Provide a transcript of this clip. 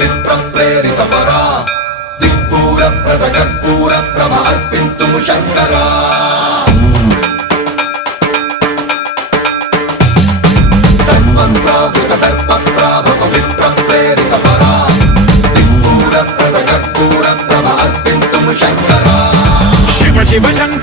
విప్ర ప్రేరిత పరా దిక్పూర ప్రద కర్పూర ప్రభ అర్పింతుము శంకరా సన్మన్రావృత దర్ప ప్రాభవ విప్ర ప్రేరిత పరా దిక్పూర ప్రద కర్పూర ప్రభ అర్పింతుము శంకరా శివ శివ శంకర